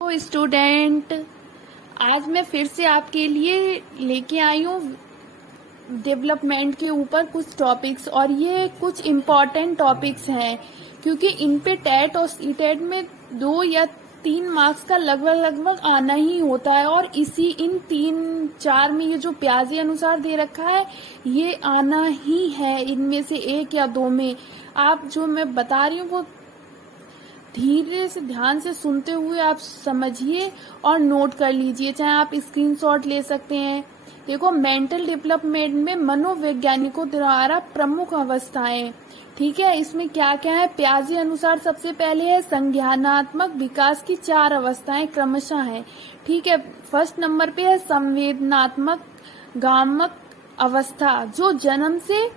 तो स्टूडेंट, आज मैं फिर से आपके लिए लेके आई हूँ डेवलपमेंट के ऊपर कुछ टॉपिक्स। और ये कुछ इम्पोर्टेंट टॉपिक्स हैं क्योंकि इन पे टेट और सीटेट में 2 या 3 मार्क्स का लगभग आना ही होता है। और इसी इन 3-4 में ये जो प्याजे अनुसार दे रखा है ये आना ही है। इनमें से 1 या 2 में आप जो मैं बता रही हूँ वो धीरे से ध्यान से सुनते हुए आप समझिए और नोट कर लीजिए, चाहे आप स्क्रीनशॉट ले सकते हैं। देखो, मेंटल डेवलपमेंट में मनोवैज्ञानिकों द्वारा प्रमुख अवस्थाएं, ठीक है, इसमें क्या क्या है। प्याजे अनुसार सबसे पहले है संज्ञानात्मक विकास की 4 अवस्थाएं क्रमशः हैं, ठीक है। फर्स्ट नंबर पे है संवेदनात्मक गामक अवस्था जो जन्म से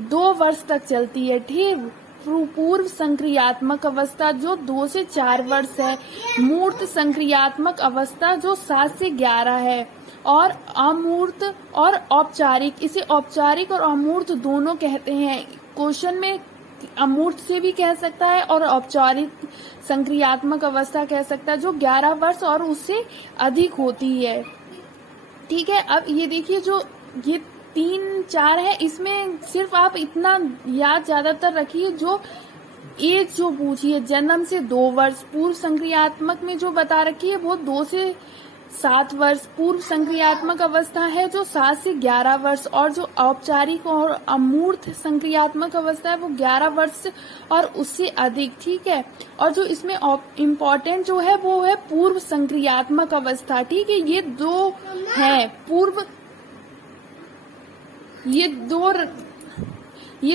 2 वर्ष तक चलती है, ठीक। पूर्व संक्रियात्मक अवस्था जो 2 से 4 वर्ष है। मूर्त संक्रियात्मक अवस्था जो 7 से 11 है। और अमूर्त और औपचारिक, इसे औपचारिक और अमूर्त दोनों कहते हैं। क्वेश्चन में अमूर्त से भी कह सकता है और औपचारिक संक्रियात्मक अवस्था कह सकता है जो 11 वर्ष और उससे अधिक होती है, ठीक है। अब ये देखिए, जो ये 3-4 है इसमें सिर्फ आप इतना याद ज्यादातर रखिए, जो एज जो पूछी है जन्म से 2 वर्ष। पूर्व संक्रियात्मक में जो बता रखी है वो 2 से 7 वर्ष पूर्व संक्रियात्मक अवस्था है जो 7 से 11 वर्ष। और जो औपचारिक और अमूर्त संक्रियात्मक अवस्था है वो 11 वर्ष और उससे अधिक, ठीक है। और जो इसमें इम्पोर्टेंट जो है वो है पूर्व संक्रियात्मक अवस्था, ठीक है। ये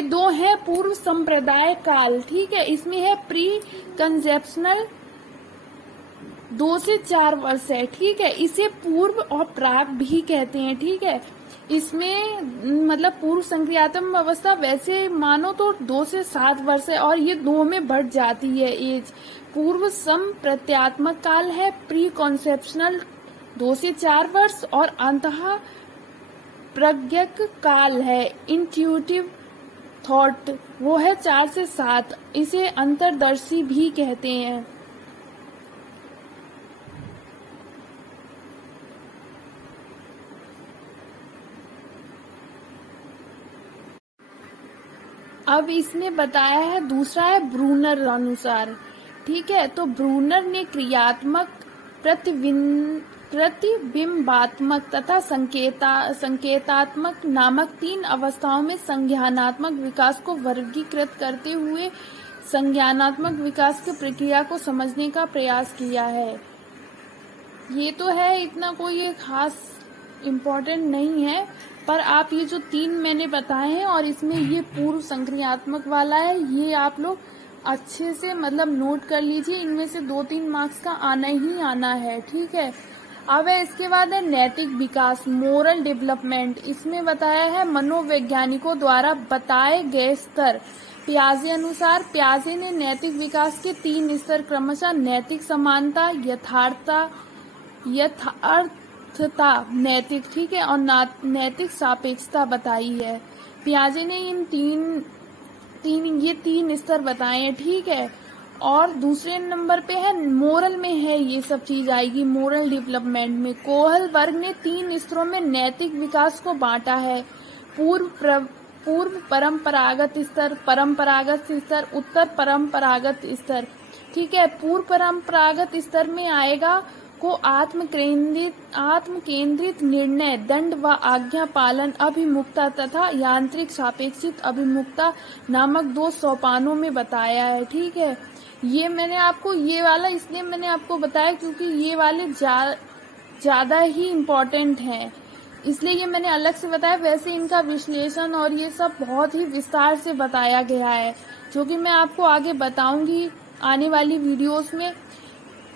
दो है पूर्व संप्रदाय काल, ठीक है। इसमें है प्री कंसेप्शनल 2 से 4 वर्ष है, ठीक है। इसे पूर्व और प्राक भी कहते हैं, ठीक है। इसमें मतलब पूर्व संक्रियात्मक अवस्था वैसे मानो तो 2 से 7 वर्ष है और ये 2 में बढ़ जाती है एज। पूर्व संप्रत्यात्मक काल है प्री कॉन्सेप्शनल 2 से 4 वर्ष। और अंतः प्रज्ञक काल है इंट्यूटिव थॉट, वो है 4 से 7। इसे अंतर्दर्शी भी कहते हैं। अब इसमें बताया है, दूसरा है ब्रूनर अनुसार, ठीक है। तो ब्रूनर ने क्रियात्मक, प्रतिबिंबात्मक तथा संकेतात्मक नामक 3 अवस्थाओं में संज्ञानात्मक विकास को वर्गीकृत करते हुए संज्ञानात्मक विकास की प्रक्रिया को समझने का प्रयास किया है। ये तो है, इतना कोई ये खास इम्पोर्टेंट नहीं है, पर आप ये जो 3 मैंने बताए हैं और इसमें ये पूर्व संक्रियात्मक वाला है, ये आप लोग अच्छे से मतलब नोट कर लीजिए। इनमें से 2-3 मार्क्स का आना ही आना है, ठीक है। अब है इसके बाद है नैतिक विकास, मोरल डेवलपमेंट। इसमें बताया है मनोवैज्ञानिकों द्वारा बताए गए स्तर। प्याजे अनुसार प्याजे ने नैतिक विकास के 3 स्तर क्रमशः नैतिक समानता, यथार्थता नैतिक, ठीक है, और नैतिक सापेक्षता बताई है। प्याजे ने इन ये 3 स्तर बताए हैं, ठीक है। और दूसरे नंबर पे है मोरल में है, ये सब चीज आएगी मोरल डेवलपमेंट में। कोहल वर्ग ने 3 स्तरों में नैतिक विकास को बांटा है। पूर्व परंपरागत स्तर, परंपरागत स्तर, उत्तर परंपरागत स्तर, ठीक है। पूर्व परंपरागत स्तर में आएगा को आत्म केंद्रित निर्णय, दंड व आज्ञा पालन अभिमुखता तथा यांत्रिक सापेक्षित अभिमुखता नामक 2 सोपानों में बताया है, ठीक है। ये मैंने आपको ये वाला इसलिए मैंने आपको बताया क्योंकि ये वाले ज्यादा ही इम्पोर्टेंट हैं, इसलिए ये मैंने अलग से बताया। वैसे इनका विश्लेषण और ये सब बहुत ही विस्तार से बताया गया है, जो कि मैं आपको आगे बताऊंगी आने वाली वीडियोस में।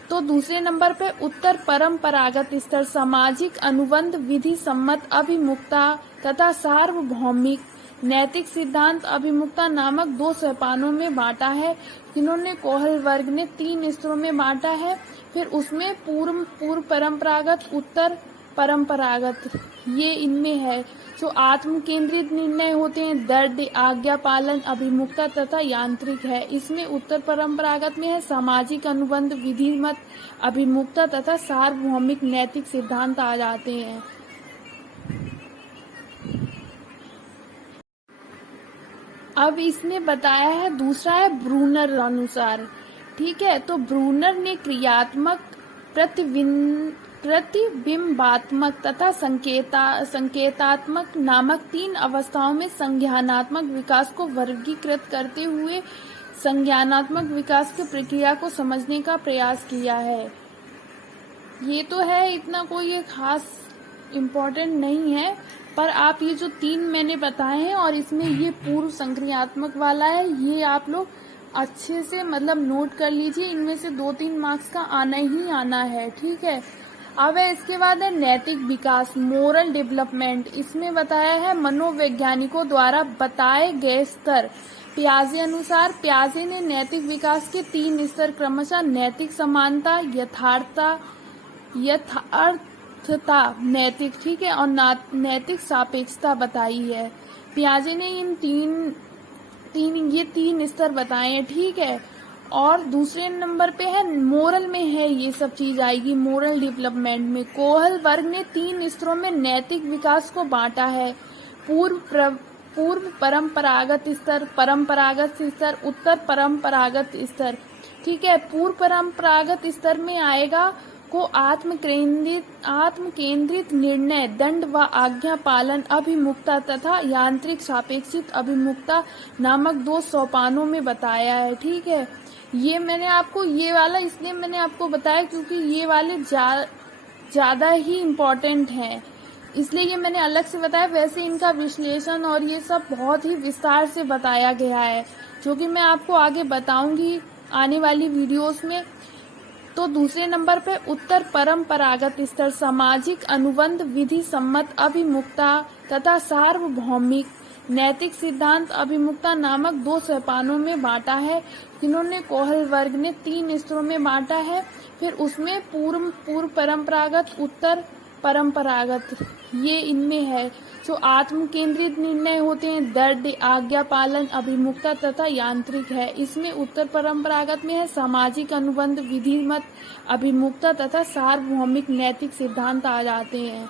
तो दूसरे नंबर पे उत्तर परंपरागत स्तर सामाजिक अनुबंध, विधि सम्मत अभिमुखता तथा सार्वभौमिक नैतिक सिद्धांत अभिमुखता नामक 2 सोपानों में बांटा है, जिन्होंने कोहल वर्ग ने 3 स्तरों में बांटा है। फिर उसमें पूर्व परंपरागत, उत्तर परंपरागत, ये इनमें है। जो आत्म केंद्रित निर्णय होते हैं, दृढ़, आज्ञा पालन, अभिमुखता तथा यांत्रिक है। इसमें उत्तर परंपरागत में है सामाजिक अनुबंध, विधिमत, अभिमुखता तथा सार्वभौमिक नैतिक सिद्धांत आ जाते हैं। अब इसमें बताया है, दूसरा है ब्रूनर अनुसार। ठीक है, तो ब्रूनर ने क्रियात्मक, प्रतिबिंबात्मक तथा संकेतात्मक नामक 3 अवस्थाओं में संज्ञानात्मक विकास को वर्गीकृत करते हुए संज्ञानात्मक विकास की प्रक्रिया को समझने का प्रयास किया है। ये तो है, इतना कोई ये खास इम्पोर्टेंट नहीं है, पर आप ये जो 3 मैंने बताए हैं और इसमें ये पूर्व संक्रियात्मक वाला है, ये आप लोग अच्छे से मतलब नोट कर लीजिए। इनमें से 2-3 मार्क्स का आना ही आना है। ठीक है, अब है इसके बाद है नैतिक विकास, मोरल डेवलपमेंट। इसमें बताया है मनोवैज्ञानिकों द्वारा बताए गए स्तर। पियाजे अनुसार, पियाजे ने नैतिक विकास के 3 स्तर क्रमशः नैतिक समानता, यथार्थता नैतिक, ठीक है, और नैतिक सापेक्षता बताई है। पियाजे ने इन तीन स्तर बताए हैं। ठीक है, और दूसरे नंबर पे है मोरल में है, ये सब चीज आएगी मोरल डेवलपमेंट में। कोहल वर्ग ने 3 स्तरों में नैतिक विकास को बांटा है, पूर्व परंपरागत स्तर, परंपरागत स्तर, उत्तर परंपरागत स्तर। ठीक है, पूर्व परंपरागत स्तर में आएगा को आत्म केंद्रित निर्णय, दंड व आज्ञा पालन, अभिमुखता तथा यांत्रिक सापेक्षित अभिमुखता नामक 2 सोपानों में बताया है। ठीक है, ये मैंने आपको ये वाला इसलिए मैंने आपको बताया क्योंकि ये वाले ज्यादा ही इम्पोर्टेंट हैं, इसलिए ये मैंने अलग से बताया। वैसे इनका विश्लेषण और ये सब बहुत ही विस्तार से बताया गया है, जो कि मैं आपको आगे बताऊंगी आने वाली वीडियोस में। तो दूसरे नंबर पे उत्तर परंपरागत स्तर सामाजिक अनुबंध, विधि सम्मत, अभिमुखता तथा सार्वभौमिक नैतिक सिद्धांत अभिमुखता नामक 2 सोपानों में बांटा है, जिन्होंने कोहल वर्ग ने 3 स्तरों में बांटा है। फिर उसमें पूर्व परंपरागत, उत्तर परंपरागत, ये इनमें है। जो आत्म केंद्रित निर्णय होते हैं, दृढ़, आज्ञा पालन, अभिमुखता तथा यांत्रिक है। इसमें उत्तर परंपरागत में है सामाजिक अनुबंध, विधिमत, अभिमुखता तथा सार्वभौमिक नैतिक सिद्धांत आ जाते हैं।